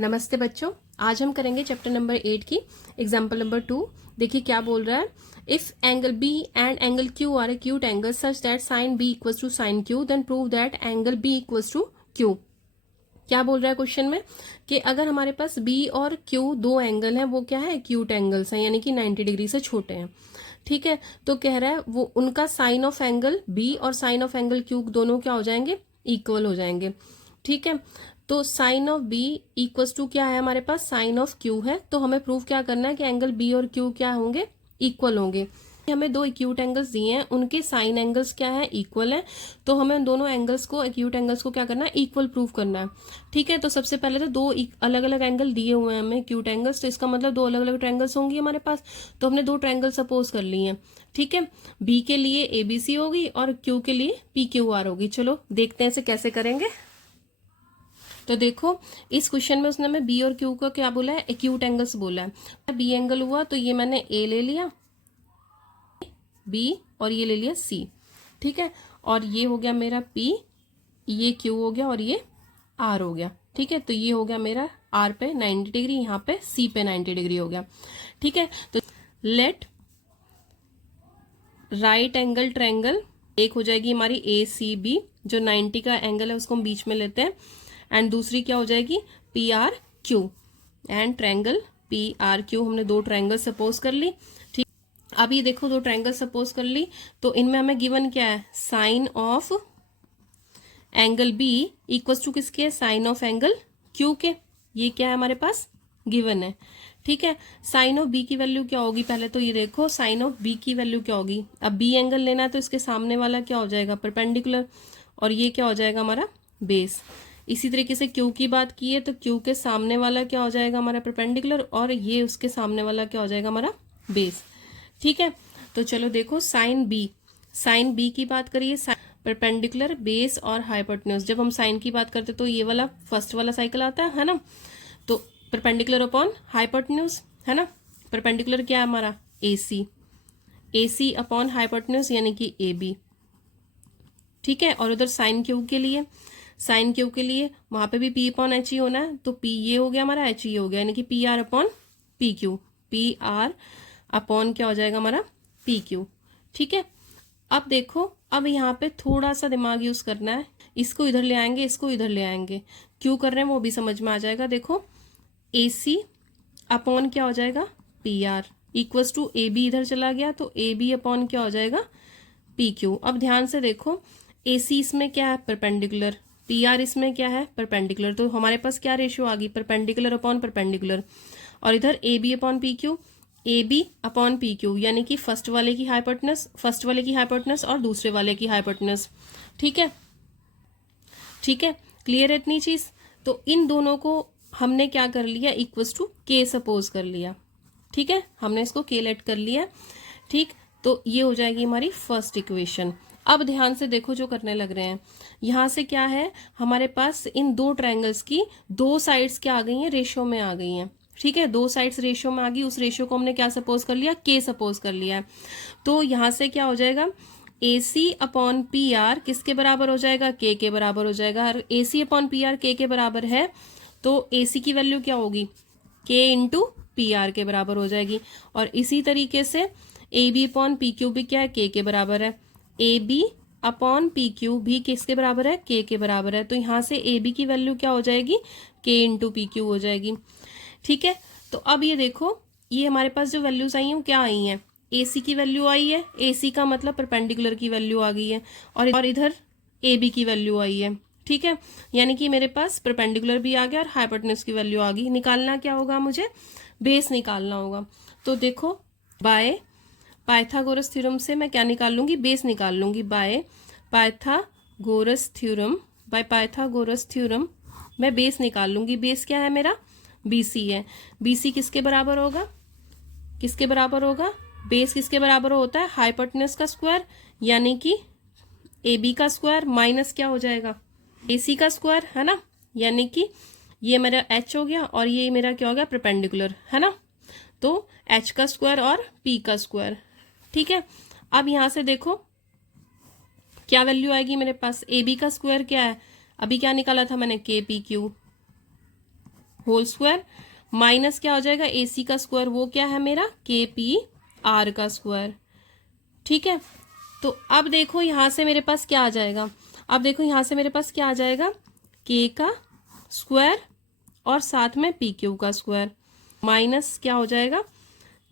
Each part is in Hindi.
नमस्ते बच्चों, आज हम करेंगे चैप्टर नंबर 8 की एग्जाम्पल नंबर 2। देखिए क्या बोल रहा है। If angle B and angle Q are acute angle such that sine B equals to sine Q then prove that angle B equals to Q. क्या बोल रहा है क्वेश्चन में कि अगर हमारे पास बी और क्यू दो एंगल हैं, वो क्या है, एक्यूट एंगल्स हैं, यानी कि 90 डिग्री से छोटे हैं। ठीक है, तो कह रहा है वो उनका साइन ऑफ एंगल बी और साइन ऑफ एंगल क्यू दोनों क्या हो जाएंगे, इक्वल हो जाएंगे। ठीक है, तो sine of B equals to क्या है, हमारे पास साइन ऑफ क्यू है। तो हमें प्रूव क्या करना है कि एंगल बी और क्यू क्या होंगे, इक्वल होंगे। हमें दो एक्यूट एंगल्स दिए हैं, उनके साइन एंगल्स क्या है, इक्वल है। तो हमें उन दोनों एंगल्स को, एक्यूट एंगल्स को क्या करना है, इक्वल प्रूव करना है। ठीक है, तो सबसे पहले तो दो अलग अलग एंगल दिए हुए हैं हमें एक्यूट एंगल्स, तो इसका मतलब दो अलग अलग ट्रायंगल्स होंगी हमारे पास। तो हमने दो ट्रायंगल सपोज कर लिए हैं। ठीक है, बी के लिए एबीसी होगी और क्यू के लिए पीक्यूआर होगी। चलो देखते हैं इसे कैसे करेंगे। तो देखो इस क्वेश्चन में उसने हमें बी और क्यू का क्या बोला है, एक्यूट एंगल्स बोला है। बी एंगल हुआ तो ये मैंने ए ले लिया, बी, और ये ले लिया सी। ठीक है, और ये हो गया मेरा पी, ये क्यू हो गया और ये आर हो गया। ठीक है, तो ये हो गया मेरा आर पे 90 डिग्री, यहाँ पे सी पे 90 डिग्री हो गया। ठीक है, तो लेट राइट एंगल ट्रायंगल, एक हो जाएगी हमारी ए सी बी, जो 90 का एंगल है उसको हम बीच में लेते हैं, एंड दूसरी क्या हो जाएगी, P R Q. And triangle P R Q, हमने दो ट्रायंगल सपोज कर ली। ठीक, अब ये देखो दो ट्रायंगल सपोज कर ली, तो इनमें हमें गिवन क्या है, sine of angle B equals to किसके, साइन ऑफ एंगल क्यू के। ये क्या है हमारे पास, गिवन है। ठीक है, साइन ऑफ बी की वैल्यू क्या होगी, पहले तो ये देखो साइन ऑफ बी की वैल्यू क्या होगी। अब बी एंगल लेना है तो इसके सामने वाला क्या हो जाएगा, परपेंडिकुलर, और ये क्या हो जाएगा हमारा बेस। इसी तरीके से क्यू की बात की है तो क्यू के सामने वाला क्या हो जाएगा हमारा परपेंडिकुलर, और ये उसके सामने वाला क्या हो जाएगा हमारा बेस। ठीक है, तो चलो देखो साइन बी की बात करिए, परपेंडिकुलर, बेस और हाइपोटेन्यूज। जब हम साइन की बात करते तो ये वाला फर्स्ट वाला साइकिल आता है ना, तो परपेंडिकुलर अपॉन हाइपोटेन्यूज है ना। परपेंडिकुलर क्या है हमारा, एसी अपॉन हाइपोटेन्यूज यानी कि ए बी। ठीक है, और उधर साइन क्यू के लिए वहां पे भी पी अपॉन एच ई होना है, तो पी ये हो गया हमारा, एच ई हो गया, यानी कि P R upon P Q, P R upon क्या हो जाएगा हमारा, पी क्यू। ठीक है, अब देखो, अब यहाँ पे थोड़ा सा दिमाग यूज करना है, इसको इधर ले आएंगे, इसको इधर ले आएंगे, क्यों कर रहे हैं वो भी समझ में आ जाएगा। देखो ए सी अपॉन क्या हो जाएगा, P R equals to A B, इधर चला गया तो ए बी अपॉन क्या हो जाएगा, पी क्यू। अब ध्यान से देखो, ए सी इसमें क्या है, परपेंडिकुलर, पी आर इसमें क्या है, परपेंडिकुलर, तो हमारे पास क्या रेशियो आ गई, परपेंडिकुलर अपॉन परपेंडिकुलर। और इधर A B upon P Q, A B upon P Q, यानी कि फर्स्ट वाले की हाइपोटेनस और दूसरे वाले की हाइपोटेनस। ठीक है, ठीक है, क्लियर है इतनी चीज। तो इन दोनों को हमने क्या कर लिया, इक्वल्स टू के सपोज कर लिया। ठीक है, हमने इसको के लेट कर लिया। ठीक, तो ये हो जाएगी हमारी फर्स्ट इक्वेशन। अब ध्यान से देखो जो करने लग रहे हैं, यहां से क्या है हमारे पास, इन दो ट्रायंगल्स की दो साइड्स क्या आ गई हैं, रेशियो में आ गई हैं। ठीक है, दो साइड्स रेशियो में आ गई, उस रेशियो को हमने क्या सपोज कर लिया, के सपोज कर लिया है। तो यहां से क्या हो जाएगा, ए सी अपॉन पी आर किसके बराबर हो जाएगा, के बराबर हो जाएगा। और ए सी अपॉन पी आर के बराबर है, तो ए सी की वैल्यू क्या होगी, के इंटू पी आर के बराबर हो जाएगी। और इसी तरीके से A B upon P Q भी क्या है, के बराबर है। A B upon P Q भी किसके बराबर है, के बराबर है। तो यहां से ए बी की वैल्यू क्या हो जाएगी, के इंटू पी क्यू हो जाएगी। ठीक है, तो अब ये देखो, ये हमारे पास जो वैल्यूज आई हैं वो क्या आई हैं, ए सी की वैल्यू आई है, ए सी का मतलब परपेंडिकुलर की वैल्यू आ गई है, और इधर ए बी की वैल्यू आई है। ठीक है, यानी कि मेरे पास परपेंडिकुलर भी आ गया और हाइपोटेनस की वैल्यू आ गई। निकालना क्या होगा, मुझे बेस निकालना होगा। तो देखो बाय पाइथागोरस थ्योरम से मैं क्या निकाल लूंगी, बेस निकाल लूंगी। बाय पाइथागोरस थ्योरम मैं बेस निकाल लूंगी। बेस क्या है मेरा, बीसी है। बीसी किसके बराबर होगा, बेस किसके बराबर होता है, हाइपोटेनस का स्क्वायर, यानी कि ए बी का स्क्वायर माइनस क्या हो जाएगा, ए सी का स्क्वायर, है ना। यानी कि ये मेरा एच हो गया और ये मेरा क्या हो गया, परपेंडिकुलर, है ना। तो एच का स्क्वायर और पी का स्क्वायर। ठीक है, अब यहां से देखो क्या वैल्यू आएगी मेरे पास, ए बी का स्क्वायर क्या है, अभी क्या निकाला था मैंने, के P Q whole square minus क्या हो जाएगा AC का स्क्वायर, वो क्या है मेरा KPR का स्क्वायर। ठीक है, तो अब देखो यहां से मेरे पास क्या आ जाएगा, अब देखो यहां से मेरे पास क्या आ जाएगा K का स्क्वायर और साथ में PQ का स्क्वायर माइनस क्या हो जाएगा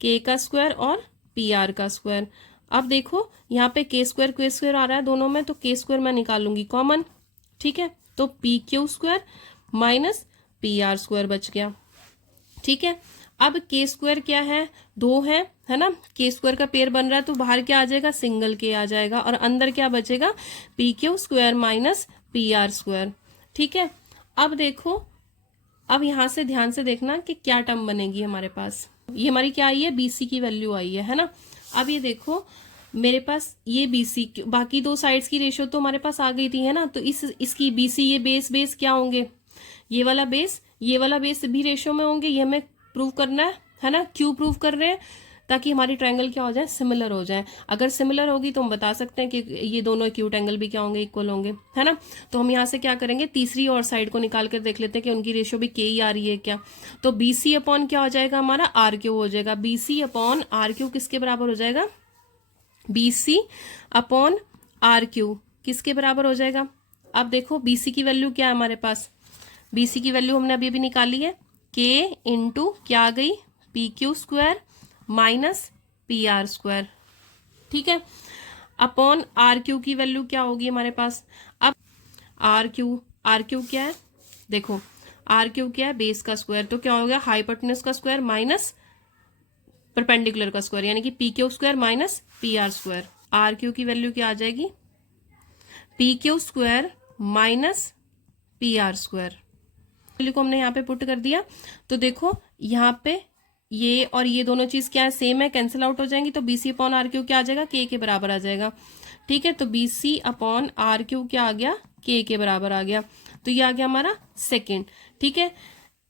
K का स्क्वायर और PR का स्क्वायर। अब देखो यहाँ पे K स्क्वायर आ रहा है दोनों में, तो K स्क्वायर मैं निकालूंगी कॉमन। ठीक है, तो PQ square minus PR square बच गया। ठीक है, अब K स्क्वायर क्या है, 2 है ना, K स्क्वायर का पेयर बन रहा है तो बाहर क्या आ जाएगा सिंगल K आ जाएगा और अंदर क्या बचेगा PQ square minus PR square. ठीक है, अब देखो अब यहां से ध्यान से देखना कि क्या टर्म बनेगी हमारे पास। ये हमारी क्या आई है BC की वैल्यू आई है ना। अब ये देखो मेरे पास ये BC, बाकी दो साइड्स की रेशियो तो हमारे पास आ गई थी है ना, तो इसकी BC ये बेस क्या होंगे, ये वाला बेस भी रेशियो में होंगे, ये हमें प्रूव करना है ना। क्यों प्रूव कर रहे हैं, ताकि हमारी ट्रायंगल क्या हो जाए सिमिलर हो जाए। अगर सिमिलर होगी तो हम बता सकते हैं कि ये दोनों एक्यूट एंगल भी क्या होंगे इक्वल होंगे है ना। तो हम यहाँ से क्या करेंगे तीसरी और साइड को निकाल कर देख लेते हैं कि उनकी रेशियो भी के ही आ रही है क्या। तो BC अपॉन क्या हो जाएगा हमारा RQ हो जाएगा। BC अपॉन RQ किसके बराबर हो जाएगा, BC अपॉन RQ किसके बराबर हो जाएगा। अब देखो BC की वैल्यू क्या है हमारे पास, BC की वैल्यू हमने अभी निकाली है K इंटू क्या आ गई PQ square minus PR square. ठीक है, अपॉन RQ की वैल्यू क्या होगी हमारे पास। अब RQ क्या है, देखो RQ क्या है बेस का स्क्वायर, तो क्या हो गया हाइपोटेन्यूज का स्क्वायर माइनस परपेंडिकुलर का स्क्वायर, यानी कि PQ square minus PR square. RQ की वैल्यू क्या आ जाएगी PQ square minus PR square. Value को हमने यहाँ पे पुट कर दिया, तो देखो यहाँ पे ये और ये दोनों चीज क्या है सेम है, कैंसिल आउट हो जाएंगी, तो BC अपॉन RQ क्या आ जाएगा K के बराबर आ जाएगा। ठीक है, तो BC अपॉन RQ क्या आ गया K के बराबर आ गया, तो ये आ गया हमारा सेकंड। ठीक है,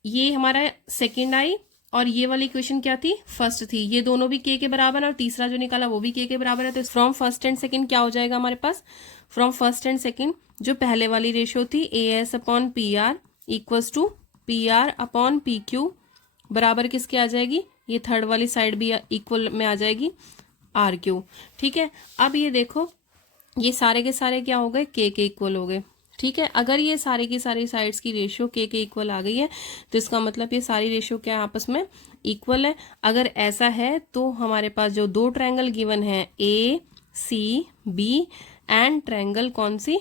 ये हमारा सेकंड आई और ये वाली इक्वेशन क्या थी फर्स्ट थी, ये दोनों भी K के बराबर है और तीसरा जो निकाला वो भी K के बराबर है। तो फ्रॉम फर्स्ट एंड सेकंड क्या हो जाएगा हमारे पास, फ्रॉम फर्स्ट एंड सेकंड जो पहले वाली रेशियो थी AS upon PR equals to PR upon PQ बराबर किसके आ जाएगी, ये थर्ड वाली साइड भी इक्वल में आ जाएगी RQ। ठीक है, अब ये देखो ये सारे के सारे क्या हो गए K के इक्वल हो गए। ठीक है, अगर ये सारे की सारी साइड्स की रेशियो K के इक्वल आ गई है तो इसका मतलब ये सारी रेशियो क्या आपस में इक्वल है। अगर ऐसा है तो हमारे पास जो दो ट्रायंगल गिवन है ACB एंड ट्रायंगल कौन सी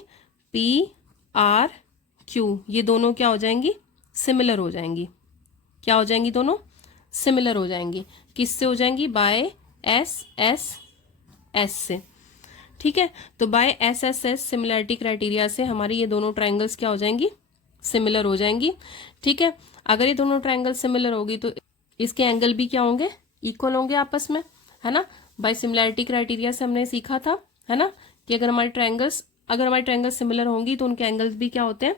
PRQ, ये दोनों क्या हो जाएंगी सिमिलर हो जाएंगी। क्या हो जाएंगी दोनों सिमिलर हो जाएंगी, किससे हो जाएंगी बाय SSS से। ठीक है, तो बाय SSS सिमिलरिटी क्राइटेरिया से हमारी ये दोनों ट्रायंगल्स क्या हो जाएंगी सिमिलर हो जाएंगी। ठीक है, अगर ये दोनों ट्रायंगल सिमिलर होगी तो इसके एंगल भी क्या होंगे इक्वल होंगे आपस में है ना। बाय सिमिलरिटी क्राइटेरिया से हमने सीखा था है ना कि अगर हमारी ट्रायंगल सिमिलर होंगी तो उनके एंगल्स भी क्या होते हैं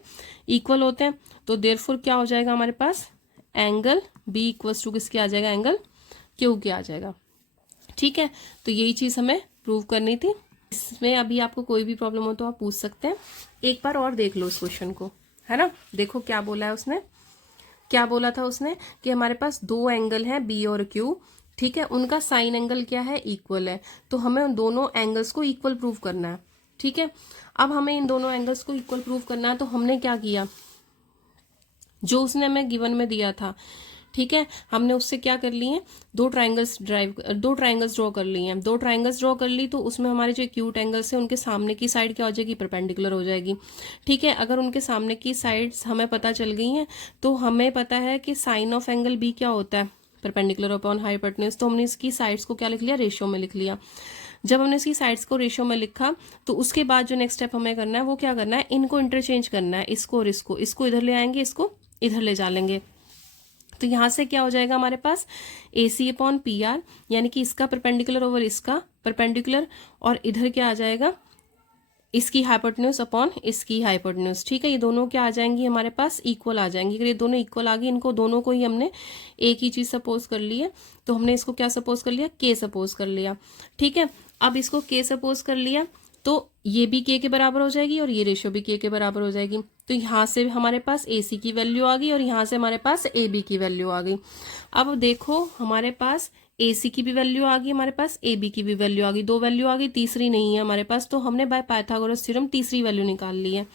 इक्वल होते हैं। तो देयरफॉर क्या हो जाएगा हमारे पास एंगल B इक्वल्स टू किसके आ जाएगा एंगल Q के आ जाएगा। ठीक है, तो यही चीज हमें प्रूव करनी थी। इसमें अभी आपको कोई भी प्रॉब्लम हो तो आप पूछ सकते हैं। एक बार और देख लो इस क्वेश्चन को है ना, देखो क्या बोला है उसने, क्या बोला था उसने कि हमारे पास दो एंगल है B और Q। ठीक है, उनका साइन एंगल क्या है इक्वल है, तो हमें उन दोनों एंगल्स को इक्वल प्रूव करना है। ठीक है, अब हमें इन दोनों एंगल्स को इक्वल प्रूव करना है, तो हमने क्या किया जो उसने हमें गिवन में दिया था। ठीक है, हमने उससे क्या कर लिए दो ट्रायंगल्स ड्रॉ कर लिए हैं। दो ट्रायंगल्स ड्रॉ कर ली तो उसमें हमारे जो एक्यूट एंगल्स है उनके सामने की साइड क्या हो जाएगी परपेंडिकुलर हो जाएगी। ठीक है, अगर उनके सामने की साइड्स हमें पता चल गई हैं तो हमें पता है कि साइन ऑफ एंगल B क्या होता है परपेंडिकुलर अपॉन हाइपोटेन्यूज। तो हमने इसकी साइड्स को क्या लिख लिया रेशियो में लिख लिया। जब हमने इसकी साइड्स को रेशियो में लिखा तो उसके बाद जो नेक्स्ट स्टेप हमें करना है वो क्या करना है इनको इंटरचेंज करना है, इसको और इसको इधर ले आएंगे, इसको इधर ले जा लेंगे। तो यहां से क्या हो जाएगा हमारे पास AC अपॉन PR, यानी कि इसका परपेंडिकुलर ओवर इसका परपेंडिकुलर, और इधर क्या आ जाएगा इसकी हाइपोटेन्यूज अपॉन इसकी हाइपोटेन्यूज। ठीक है, ये दोनों क्या आ जाएंगी हमारे पास इक्वल आ जाएंगी। अगर ये दोनों इक्वल आ गई, इनको दोनों को ही हमने एक ही चीज सपोज कर ली है, तो हमने इसको क्या सपोज कर लिया K सपोज कर लिया। ठीक है, अब इसको K सपोज कर लिया तो तो ये भी के बराबर हो जाएगी और ये रेशियो भी के बराबर हो जाएगी। तो यहाँ से हमारे पास ए सी की वैल्यू आ गई और यहाँ से हमारे पास ए बी की वैल्यू आ गई। अब देखो हमारे पास ए सी की भी वैल्यू आ गई, हमारे पास ए बी की भी वैल्यू आ गई, दो वैल्यू आ गई, तीसरी नहीं है हमारे पास, तो हमने बाय पाइथागोरस थ्योरम तीसरी वैल्यू निकाल ली है।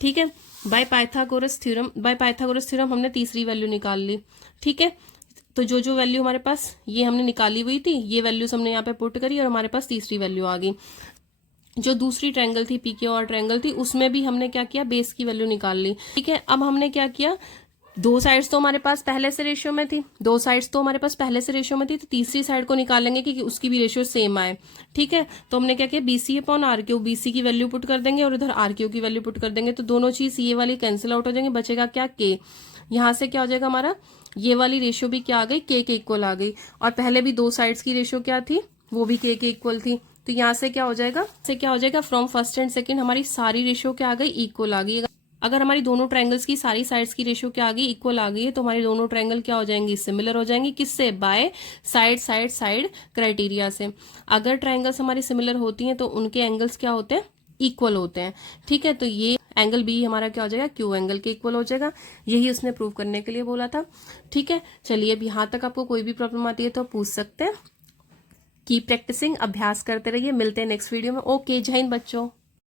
ठीक है, बाय पाइथागोरस थ्योरम हमने तीसरी वैल्यू निकाल ली। ठीक है, तो जो जो वैल्यू हमारे पास ये हमने निकाली हुई थी, ये वैल्यूज हमने यहाँ पे पुट करी और हमारे पास तीसरी वैल्यू आ गई। जो दूसरी ट्रायंगल थी, पी क्यू आर ट्रायंगल थी, उसमें भी हमने क्या किया, बेस की वैल्यू निकाल ली। ठीक है, अब हमने क्या किया, दो साइड्स तो हमारे पास पहले से रेशियो में थी, तो तीसरी साइड को निकालेंगे कि उसकी भी रेशियो सेम आए। ठीक है, तो हमने क्या किया, BC upon R Q, BC की वैल्यू पुट कर देंगे और इधर आर क्यू की वैल्यू पुट कर देंगे, तो दोनों चीज ये वाली कैंसिल आउट हो जाएंगे, बचेगा क्या, के। यहाँ से क्या हो जाएगा हमारा, ये वाली रेशियो भी क्या आ गई, के इक्वल आ गई, और पहले भी दो साइड्स की रेशियो क्या थी, वो भी के इक्वल थी। तो यहाँ से क्या हो जाएगा, फ्रॉम फर्स्ट एंड सेकंड हमारी सारी रेशियो क्या आ गई, इक्वल आ गई। अगर हमारी दोनों ट्रायंगल्स की सारी साइड्स की रेशियो क्या आ गई, इक्वल आ गई है, तो हमारी दोनों ट्रायंगल क्या हो जाएंगी, सिमिलर हो जाएंगी। किससे, बाय साइड क्राइटेरिया से। अगर ट्रायंगल्स हमारी सिमिलर होती हैं तो उनके एंगल्स क्या होते हैं, इक्वल होते हैं। ठीक है, तो ये एंगल बी हमारा क्या हो जाएगा, क्यू एंगल के इक्वल हो जाएगा। यही उसने प्रूव करने के लिए बोला था। ठीक है, चलिए अब यहाँ तक आपको कोई भी प्रॉब्लम आती है तो पूछ सकते हैं। कीप प्रैक्टिसिंग, अभ्यास करते रहिए। मिलते हैं नेक्स्ट वीडियो में। ओके, जय हिंद बच्चों।